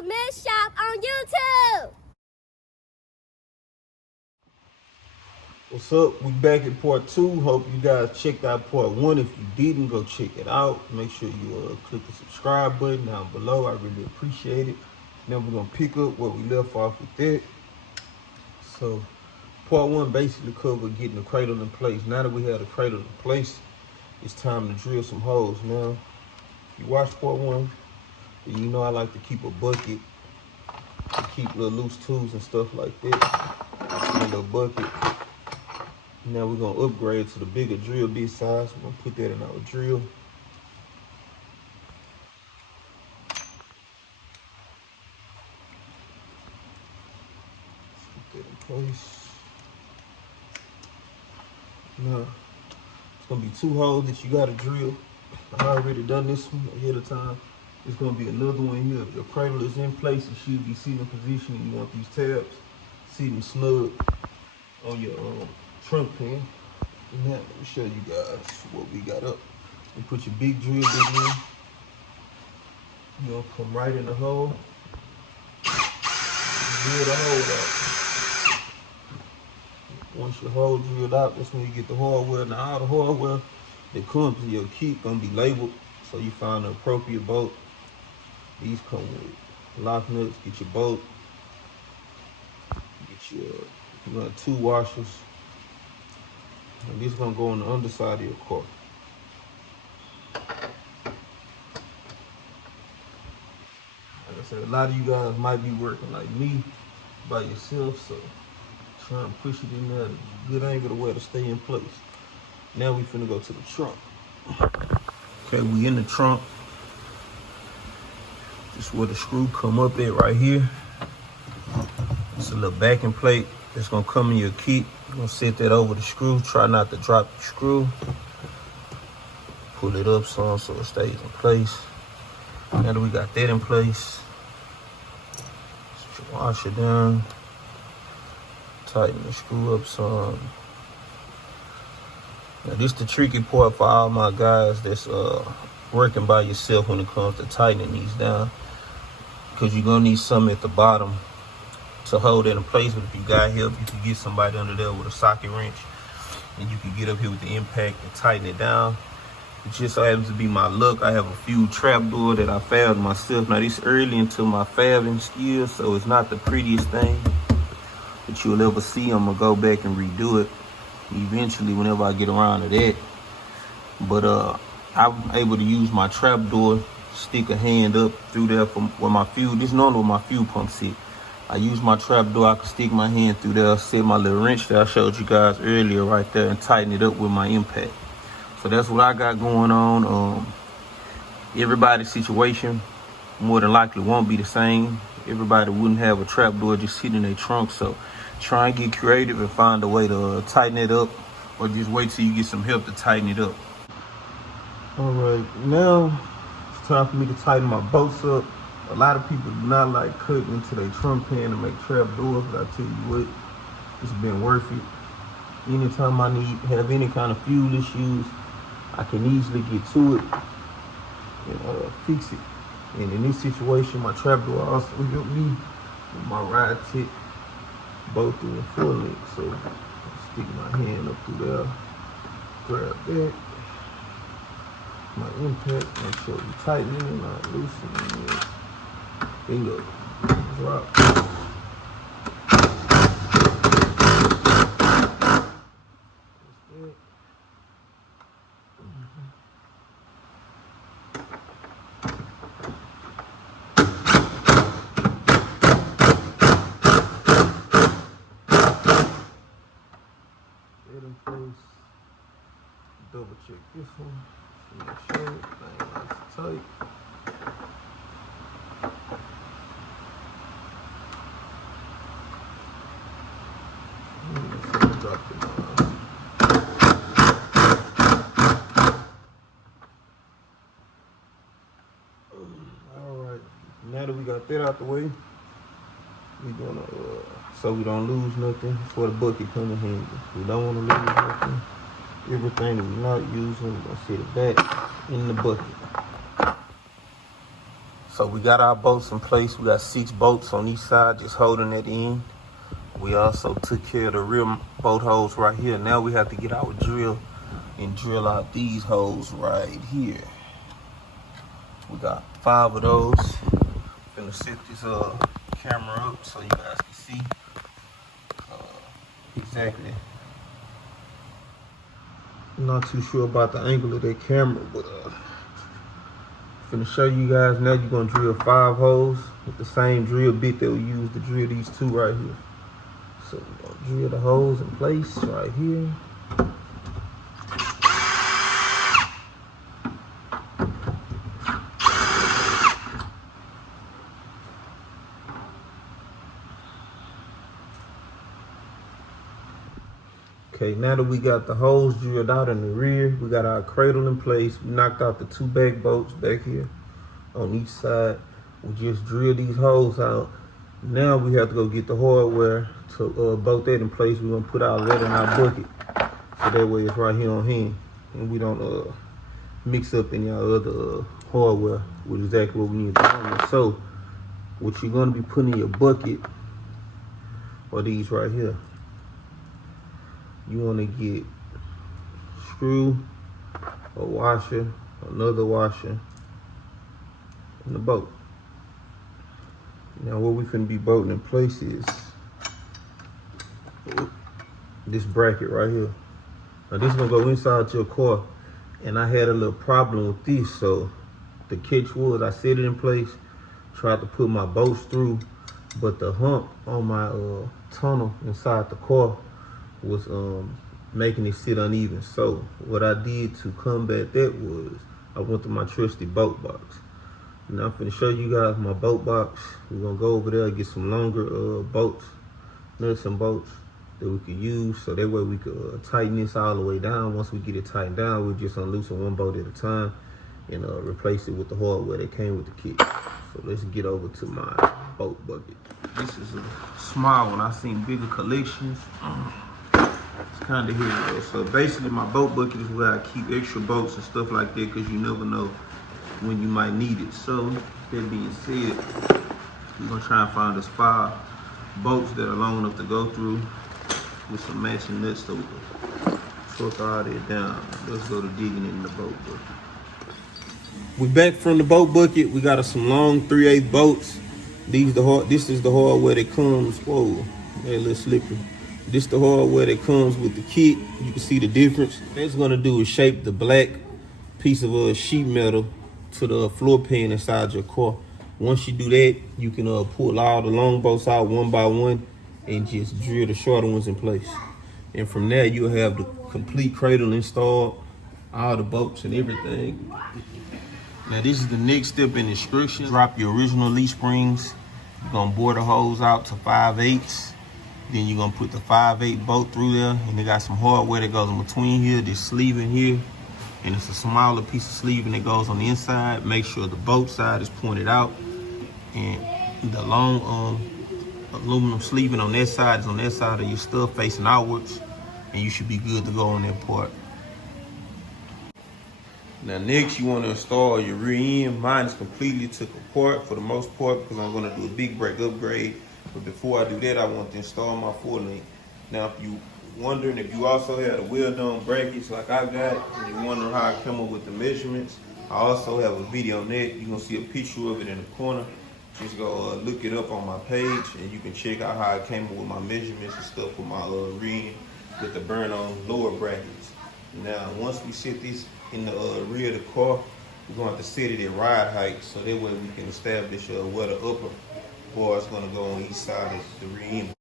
Implement Shop on YouTube. What's up? We back at part 2. Hope you guys checked out part 1. If you didn't, go check it out. Make sure you click the subscribe button down below. I really appreciate it. Now we're gonna pick up where we left off with that. So part 1 basically covered getting the cradle in place. Now that we have the cradle in place, it's time to drill some holes. Now, if you watch part 1, you know I like to keep a bucket to keep little loose tools and stuff like that in a little bucket. Now we're gonna upgrade to the bigger drill bit size. We're gonna put that in our drill. Put that in place. Now, it's gonna be 2 holes that you gotta drill. I already done this one ahead of time. There's gonna be another one here. If your cradle is in place, it should be sitting in position, and you want these tabs sitting snug on your trunk pin. Now, let me show you guys what we got up. You put your big drill bit in. You'll come right in the hole. Drill the hole out. Once your hole drilled out, that's when you get the hardware. Now, all the hardware that comes in your kit gonna be labeled, so you find the appropriate bolt. These come with lock nuts. Get your bolt. Get your, you got 2 washers. And this is gonna go on the underside of your car. Like I said, a lot of you guys might be working like me by yourself, so try and push it in there. Good angle to where to stay in place. Now we finna go to the trunk. Okay, we in the trunk. This is where the screw come up at right here. It's a little backing plate that's gonna come in your kit. You're gonna set that over the screw. Try not to drop the screw. Pull it up some so it stays in place. Now that we got that in place, wash it down. Tighten the screw up some. Now this the tricky part for all my guys that's working by yourself when it comes to tightening these down, because you're gonna need something at the bottom to hold it in place. But if you got help, you can get somebody under there with a socket wrench, and you can get up here with the impact and tighten it down. It just so happens to be my luck. I have a few trapdoor that I fabbed myself. Now this early into my fabbing skills, so it's not the prettiest thing that you'll ever see. I'm gonna go back and redo it eventually whenever I get around to that. But I'm able to use my trapdoor, stick a hand up through there from where my fuel, this is normally where my fuel pump sit. I use my trapdoor, I can stick my hand through there, set my little wrench that I showed you guys earlier right there, and tighten it up with my impact. So that's what I got going on. Everybody's situation more than likely won't be the same. Everybody wouldn't have a trapdoor just sitting in their trunk, so try and get creative and find a way to tighten it up, or just wait till you get some help to tighten it up. All right, now it's time for me to tighten my bolts up. A lot of people do not like cutting into their trunk pan to make trapdoors, but I tell you what, it's been worth it. Anytime I have any kind of fuel issues, I can easily get to it and fix it. And in this situation, my trapdoor also helped me with my ridetech both through and full link. So I stick my hand up through there, grab that, my impact, make sure we tighten it and not loosening it. Bingo. Drop. In place. Double check this one. Make sure everything nice and tight. Drop it on. All right. Now that we got that out the way, we're gonna so we don't lose nothing before the bucket come in handy. We don't want to lose nothing. Everything that we're not using, we're gonna set it back in the bucket. So we got our bolts in place. We got 6 bolts on each side, just holding it in. We also took care of the rear bolt holes right here. Now we have to get our drill and drill out these holes right here. We got 5 of those. Finna set this camera up so you guys can see exactly. I'm not too sure about the angle of that camera, but finna show you guys. Now you're gonna drill 5 holes with the same drill bit that we used to drill these 2 right here. So we're gonna drill the holes in place right here. Okay, now that we got the holes drilled out in the rear, we got our cradle in place. We knocked out the 2 back bolts back here on each side. We just drilled these holes out. Now we have to go get the hardware to bolt that in place. We're gonna put all that in our bucket, so that way it's right here on hand, and we don't mix up any other hardware with exactly what we need to do. So what you're gonna be putting in your bucket are these right here. You want to get screw, a washer, another washer, and a bolt. Now what we finna be bolting in place is this bracket right here. Now this is gonna go inside your car, and I had a little problem with this, so the catch was I set it in place, tried to put my bolts through, but the hump on my tunnel inside the car was making it sit uneven. So what I did to combat that was I went to my trusty bolt box. Now I'm finna show you guys my bolt box. We're gonna go over there and get some longer bolts, nuts and bolts that we could use, so that way we could tighten this all the way down. Once we get it tightened down, we'll just unloosen 1 bolt at a time and replace it with the hardware that came with the kit. So let's get over to my bolt bucket. This is a small one. I've seen bigger collections. It's kind of here. So basically my bolt bucket is where I keep extra bolts and stuff like that, because you never know when you might need it. So that being said, we're gonna try and find us 5 bolts that are long enough to go through with some matching nuts so we can torque all that down. Let's go to digging in the bolt bucket. We back from the bolt bucket. We got us some long 3/8 bolts. This is the hardware that comes. Whoa, they're a little slippery. This the hardware that comes with the kit. You can see the difference. What it's gonna do is shape the black piece of sheet metal to the floor pan inside your car. Once you do that, you can pull all the long bolts out 1 by 1 and just drill the shorter ones in place. And from there, you'll have the complete cradle installed, all the bolts and everything. Now this is the next step in instructions. Drop your original leaf springs. You're gonna bore the holes out to 5/8. Then you're gonna put the 5/8 bolt through there, and they got some hardware that goes in between here, this sleeve in here, and it's a smaller piece of sleeving that goes on the inside. Make sure the bolt side is pointed out, and the long aluminum sleeving on that side is on that side of your stuff facing outwards, and you should be good to go on that part. Now next you want to install your rear end. Mine is completely took apart for the most part because I'm going to do a big brake upgrade. But before I do that, I want to install my 4-link. Now if you wondering if you also had a well done brackets like I got, and you're wondering how I come up with the measurements, I also have a video on that. You're going to see a picture of it in the corner. Just go look it up on my page, and you can check out how I came up with my measurements and stuff for my rear end with the burn on lower brackets. Now once we set this in the rear of the car, we're going to have to set it at ride height, so that way we can establish where the upper bar is going to go on each side of the rear end.